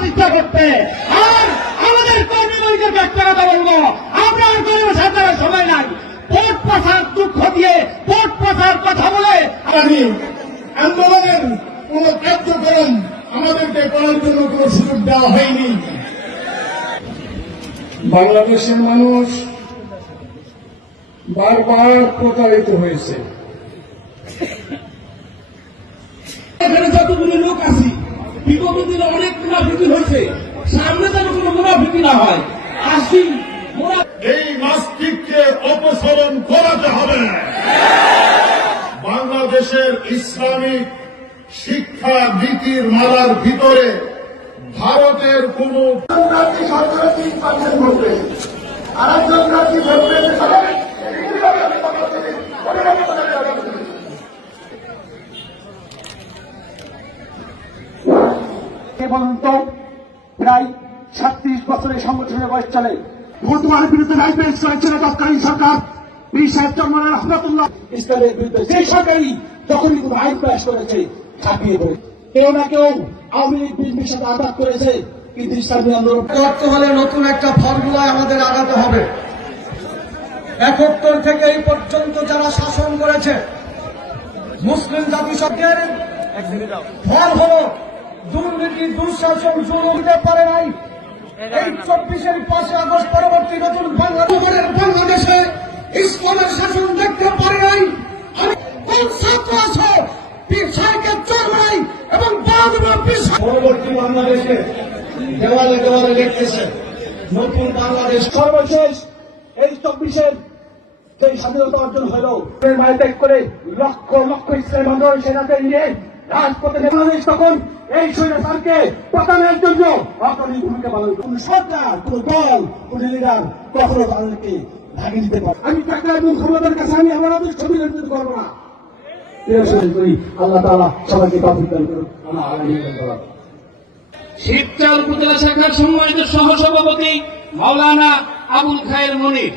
প্রতিষ্ঠা করতে। আর আমাদের কর্মীদেরকে একটা কথা বলব। আমরা আর গরিব সরকারের সময় নাই। ভোট পাশার দুঃখ দিয়ে ভোট পাশার কথা বলে আগামী আন্দোলনের কোন কার্যক্রম আমাদেরকে করার জন্য কোন সুযোগ দেওয়া হয়নি। বাংলাদেশের মানুষ বারবার প্রতারিত হয়েছে। অনেক মুনাফিকি হয়েছে। সামনে যেন কোনো মুনাফিকি না হয়। আসি এই নাস্তিককে অপসারণ করাতে হবে। বাংলাদেশের ইসলামিক শিক্ষা নীতির মালার ভিতরে ভারতের কোন সরকারের তিন পার্সেন্ট এ পর্যন্ত প্রায় সাতত্রিশ বছরের সংগঠনের বয়স চলে। ভোটওয়ার বিরুদ্ধে লাইফ করেছিল তৎকালীন সরকার বীর সাহেব চন্দ্র রহমতুল্লাহ। ইসলামের বিরুদ্ধে যে সরকারই যখনই কোনো আইন প্রয়াস করেছে ছাপিয়ে পড়ে। কেউ না কেউ আওয়ামী লীগ বিএনপির সাথে আঘাত করেছে কিন্তু ইসলামী আন্দোলন করতে হলে নতুন একটা ফর্মুলায় আমাদের আগাতে হবে। একাত্তর থেকে এই পর্যন্ত যারা শাসন করেছে মুসলিম জাতিসত্বের ফল হল পারে নাই। এই চব্বিশের পাঁচই আগস্ট পরবর্তী নতুন বাংলাদেশের বাংলাদেশে ইসলামের শাসন দেখতে পারে নাই। আমি কোন ছাত্র আছে পীর সাহেবকে এবং বাহাদুর পীর সাহেব? পরবর্তী বাংলাদেশে দেওয়ালে নতুন বাংলাদেশ। সর্বশেষ এই চব্বিশের যে স্বাধীনতা অর্জন হল ত্যাগ করে লক্ষ লক্ষ ইসলাম আন্দোলন সেনাকে নিয়ে রাজপথে নেমে বাংলাদেশ তখন এই স্বৈরাচারকে পতনের জন্য অগ্রণী ভূমিকা পালন কোন সরকার কোন দল কোন লিডার কখনো তাদেরকে ভাগিয়ে দিতে পারে আমি টাকা এবং ক্ষমতার কাছে আমি আমার আমাদের ছবি নির্মিত করব না। প্রিয় আল্লাহ তাআলা সবাইকে তৌফিক দান করুন আমার আগামী শিবচাল উপজেলা শাখার সম্মানিত সহসভাপতি মাওলানা আবুল খায়ের মনির।